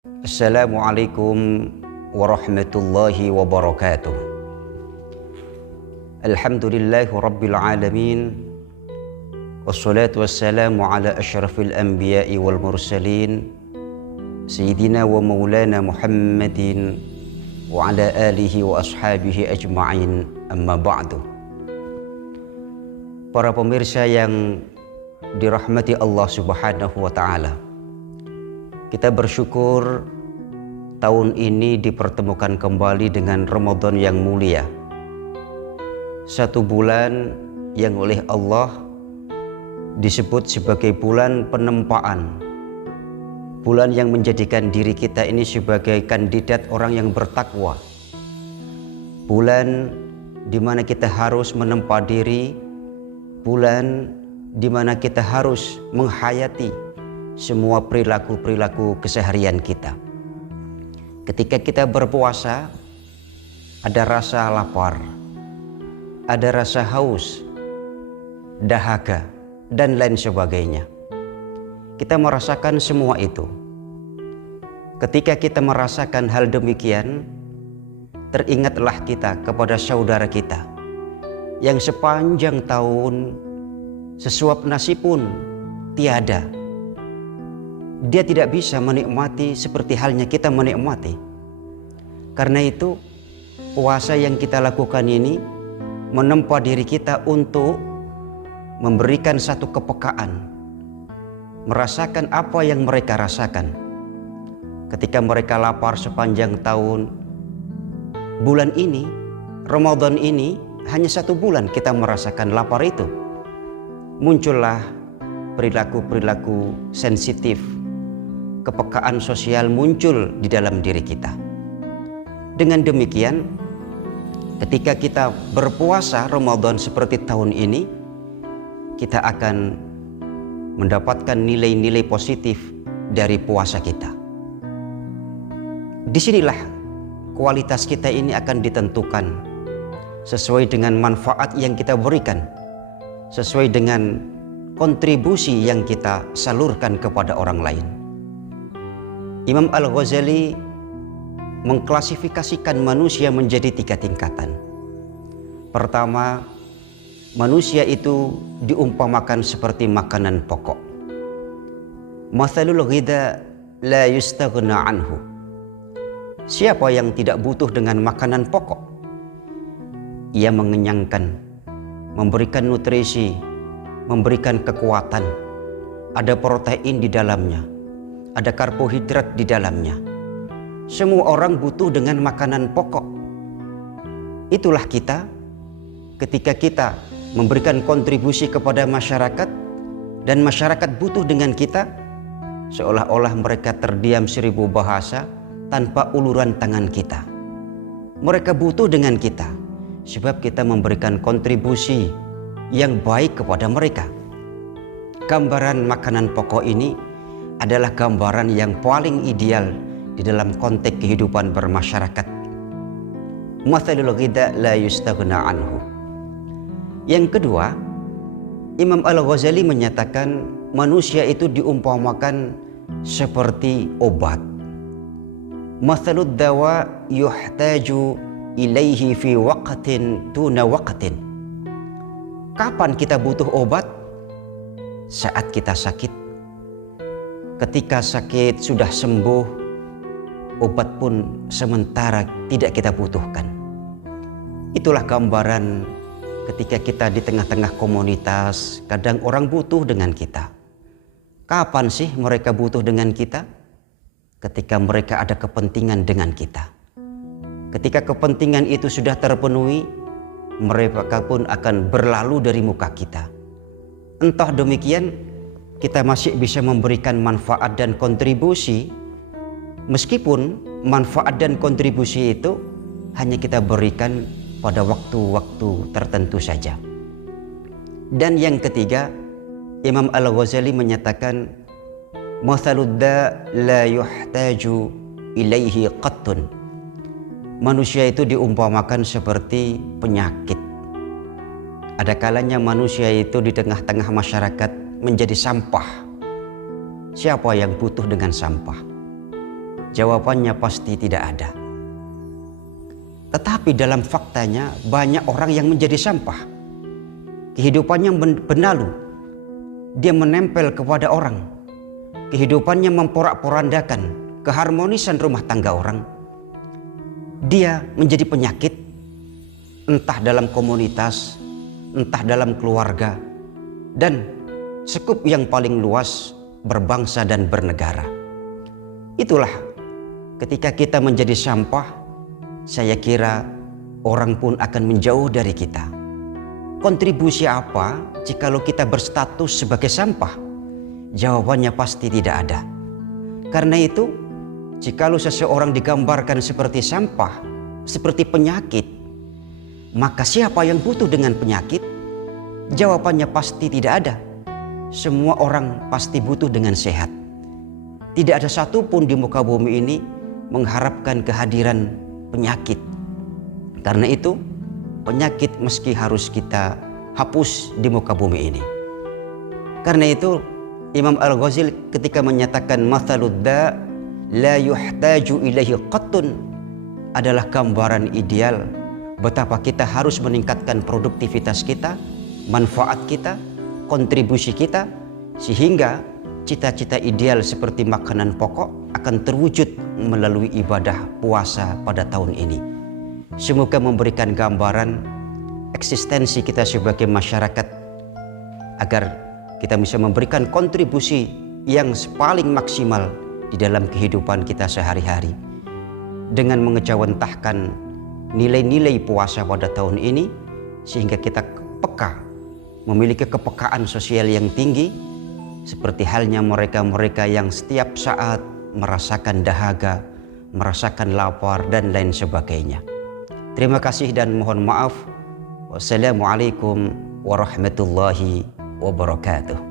Assalamualaikum warahmatullahi wabarakatuh. Alhamdulillahi rabbil alamin. Wassalatu wassalamu ala asyrafil anbiya'i wal mursalin Sayyidina wa maulana Muhammadin wa ala alihi wa ashabihi ajma'in, amma ba'du. Para pemirsa yang dirahmati Allah subhanahu wa ta'ala, kita bersyukur tahun ini dipertemukan kembali dengan Ramadan yang mulia. Satu bulan yang oleh Allah disebut sebagai bulan penempaan. Bulan yang menjadikan diri kita ini sebagai kandidat orang yang bertakwa. Bulan di mana kita harus menempa diri. Bulan di mana kita harus menghayati semua perilaku-perilaku keseharian kita. Ketika kita berpuasa, ada rasa lapar, ada rasa haus, dahaga, dan lain sebagainya. Kita merasakan semua itu. Ketika kita merasakan hal demikian, teringatlah kita kepada saudara kita yang sepanjang tahun sesuap nasi pun tiada. Dia tidak bisa menikmati seperti halnya kita menikmati. Karena itu puasa yang kita lakukan ini menempa diri kita untuk memberikan satu kepekaan, merasakan apa yang mereka rasakan ketika mereka lapar sepanjang tahun. Bulan ini, Ramadan ini, hanya satu bulan kita merasakan lapar itu. Muncullah perilaku-perilaku sensitif, kepekaan sosial muncul di dalam diri kita. Dengan demikian, ketika kita berpuasa Ramadan seperti tahun ini, kita akan mendapatkan nilai-nilai positif dari puasa kita. Disinilah kualitas kita ini akan ditentukan sesuai dengan manfaat yang kita berikan, sesuai dengan kontribusi yang kita salurkan kepada orang lain. Imam Al-Ghazali mengklasifikasikan manusia menjadi 3 tingkatan. Pertama, manusia itu diumpamakan seperti makanan pokok. Mathalul ghidha la yustaghna anhu. Siapa yang tidak butuh dengan makanan pokok? Ia mengenyangkan, memberikan nutrisi, memberikan kekuatan, ada protein di dalamnya, ada karbohidrat di dalamnya. Semua orang butuh dengan makanan pokok. Itulah kita ketika kita memberikan kontribusi kepada masyarakat dan masyarakat butuh dengan kita, seolah-olah mereka terdiam 1000 bahasa tanpa uluran tangan kita. Mereka butuh dengan kita sebab kita memberikan kontribusi yang baik kepada mereka. Gambaran makanan pokok ini adalah gambaran yang paling ideal di dalam konteks kehidupan bermasyarakat. Mathalul ghidha la yustaghna anhu. Yang kedua, Imam Al-Ghazali menyatakan manusia itu diumpamakan seperti obat. Mathalud dawa yuhtaju ilaihi fi waqtin tuna waqtin. Kapan kita butuh obat? Saat kita sakit. Ketika sakit sudah sembuh, obat pun sementara tidak kita butuhkan. Itulah gambaran ketika kita di tengah-tengah komunitas, kadang orang butuh dengan kita. Kapan sih mereka butuh dengan kita? Ketika mereka ada kepentingan dengan kita. Ketika kepentingan itu sudah terpenuhi, mereka pun akan berlalu dari muka kita. Entah demikian, kita masih bisa memberikan manfaat dan kontribusi, meskipun manfaat dan kontribusi itu hanya kita berikan pada waktu-waktu tertentu saja. Dan yang ketiga, Imam Al-Ghazali menyatakan mathalud da la yuhtaju ilaihi qattun. Manusia itu diumpamakan seperti penyakit. Ada kalanya manusia itu di tengah-tengah masyarakat menjadi sampah. Siapa yang butuh dengan sampah? Jawabannya pasti tidak ada. Tetapi dalam faktanya banyak orang yang menjadi sampah. Kehidupannya benalu, dia menempel kepada orang. Kehidupannya memporak-porandakan keharmonisan rumah tangga orang. Dia menjadi penyakit, entah dalam komunitas, entah dalam keluarga, dan sekup yang paling luas, berbangsa dan bernegara. Itulah ketika kita menjadi sampah, saya kira orang pun akan menjauh dari kita. Kontribusi apa jikalau kita berstatus sebagai sampah? Jawabannya pasti tidak ada. Karena itu, jikalau seseorang digambarkan seperti sampah, seperti penyakit, maka siapa yang butuh dengan penyakit? Jawabannya pasti tidak ada. Semua orang pasti butuh dengan sehat. Tidak ada satupun di muka bumi ini mengharapkan kehadiran penyakit. Karena itu, penyakit meski harus kita hapus di muka bumi ini. Karena itu, Imam Al-Ghazali ketika menyatakan mathalud da' la yuhtaju ilaihi qattun adalah gambaran ideal betapa kita harus meningkatkan produktivitas kita, manfaat kita, kontribusi kita, sehingga cita-cita ideal seperti makanan pokok akan terwujud melalui ibadah puasa pada tahun ini. Semoga memberikan gambaran eksistensi kita sebagai masyarakat agar kita bisa memberikan kontribusi yang paling maksimal di dalam kehidupan kita sehari-hari dengan mengejawantahkan nilai-nilai puasa pada tahun ini, sehingga kita peka, memiliki kepekaan sosial yang tinggi, seperti halnya mereka-mereka yang setiap saat merasakan dahaga, merasakan lapar, dan lain sebagainya. Terima kasih dan mohon maaf. Wassalamualaikum warahmatullahi wabarakatuh.